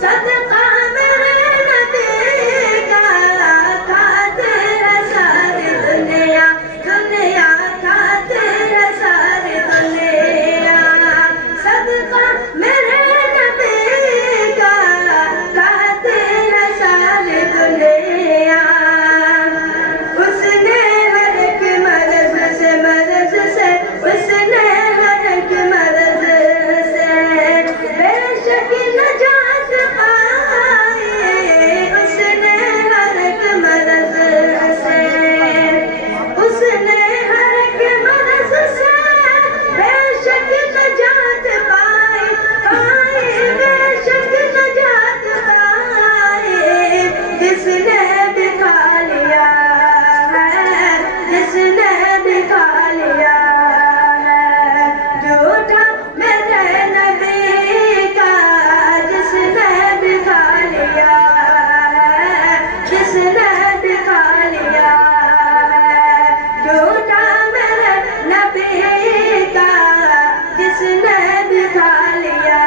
सदका मेरे नबी का खाते है सारी दुनिया, दुनिया खाते है सारी दुनिया। सदका मेरे नबी का खाते है सारी दुनिया। उसने हर एक मर्ज से उसने हर एक मर्ज से बेशक नजात पाई। उसने हर एक मर्ज से उसने हर एक मर्ज से बेशक नजात पाई, बेशक नजात पाई। जिसने दिखा लिया है, जिसने दिखा लिया है झूठा मेरे नबी का, जिसने दिखा लिया है, जिसने दिखा लिया है झूठा मेरे नबी का, जिसने दिखा लिया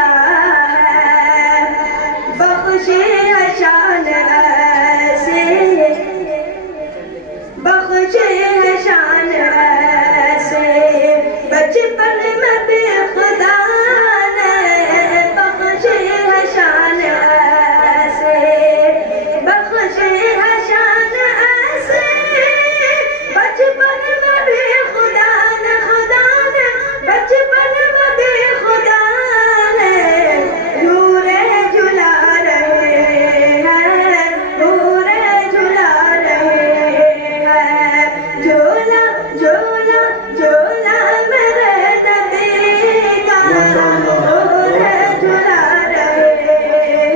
है। बख्शी है शान ऐसी, बख्शी है शान ऐसे बचपन में भी खुदा ने। बख्शी है शान ऐसे, बख्शी है शान ऐसे बचपन में भी खुदा ने, खुदा ने बचपन में भी खुदा ने नूरे झुला रहे हैं, नूरे झुला रहे हैं। झूला झूला झूला मेरे नबी का नूरे झुला रहे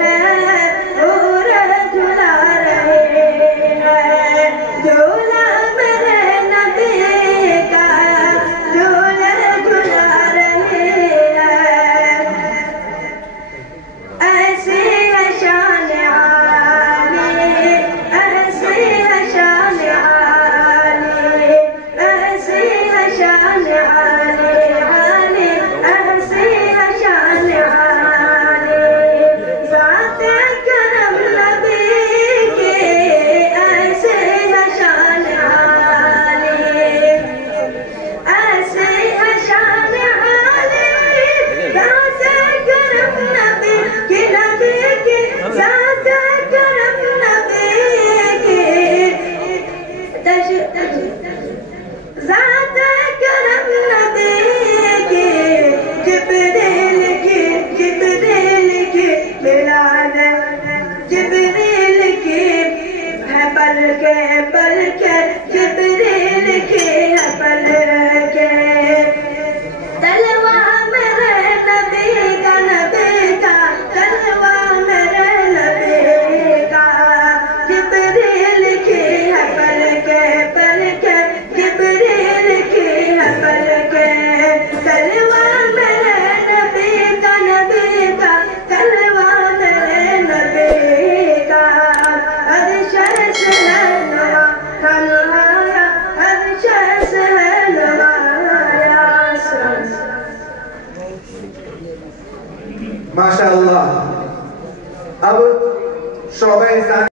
हैं, नूरे झुला रहे हैं। झूला मेरे नबी का झूले झुला रहे हैं। ऐसी है शान आली, ऐसी है शान आली, ऐसी है शान आली, आली ऐसी है शान आली। ज़ाते करम नबी की ऐसी है शान आली, ऐसी है शान आली। ज़ाते करम नबी की, नबी की ज़ाते करम नबी की ज़ाते करम नबी की। जिब्रील की, जिब्रील की मिलाद, जिब्रील की है बल्कि, बल्कि जिब्रील की है बल्कि। तलवा मेरे नबी का, नबी का तलवा मेरे नबी का। जिब्रील की है बल्कि, बल्कि जिब्रील की है बल्कि। तलवा मेरे नबी का, नबी का तलवा मेरे नबी का। हर शय से है नवाया, हर शय से है नवाया। माशाअल्लाह। अब शोबे